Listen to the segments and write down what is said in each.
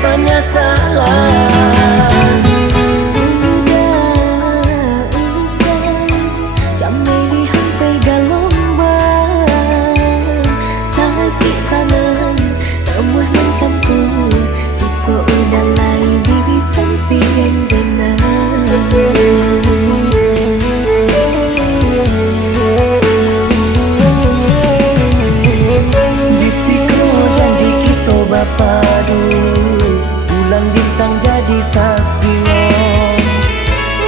penyesalan. Padu bulan bintang jadi saksinya.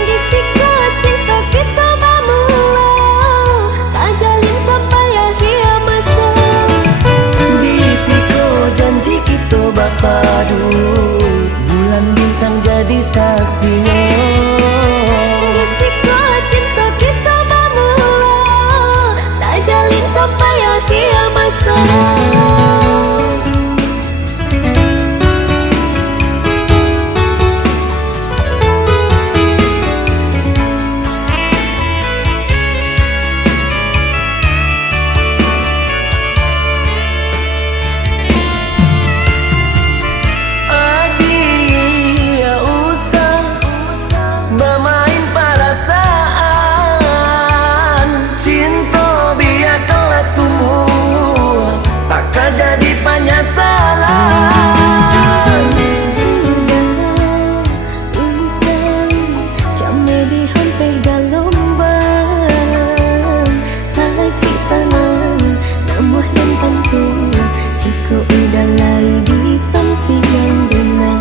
Disiko cinta kita memulai, tak jalin sampai akhir masa. Disiko janji kita berpadu, bulan bintang jadi saksinya. Disiko cinta kita memulai, tak jalin sampai akhir masa. Jadi penyesalan. Usai jamnya dihampai gelombang, sakit sanang namuh dan tentu jika udah lagi di samping yang benar.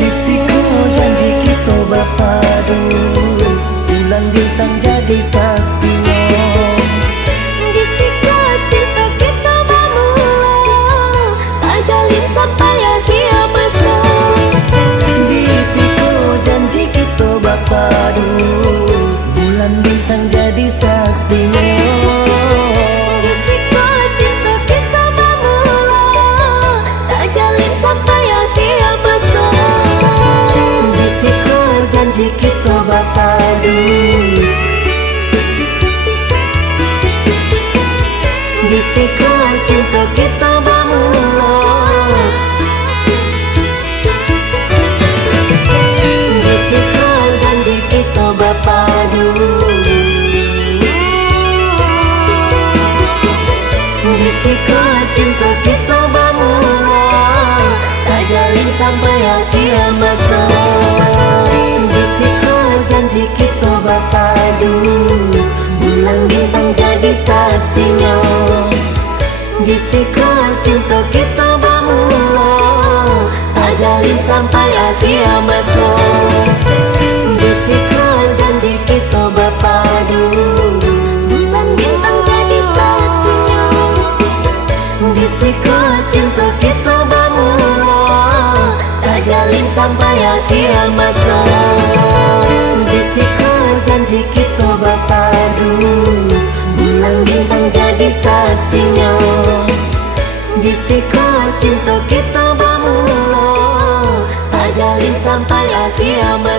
Disiko janji kita berpadu, bulan bintang jadi saksinya. Disiko cinta kita memulai, tak jalin sampai akhir masa. Disiko janji kita berpadu, bulan bintang jadi saksinya. Disiko cinta kita memulai, tak jalin sampai akhir masa. Disiko janji kita berpadu, disiko cinta kita bermula. Disiko janji kita berpadu, disiko cinta kita bermula, tak jalin sampai akhir masa. Disiko janji kita berpadu, bulan bintang jadi saksinya. Disiko cinta kita bermula, tak jalin sampai akhir masa. Disiko janji kita berpadu, bulan bintang jadi saksinya. Disiko cinta kita bermula, tak jalin sampai akhir masa. Disiko janji kita berpadu, bulan bintang jadi saksinya. Disiko cinta kita bermula, tak jalin sampai akhir masa.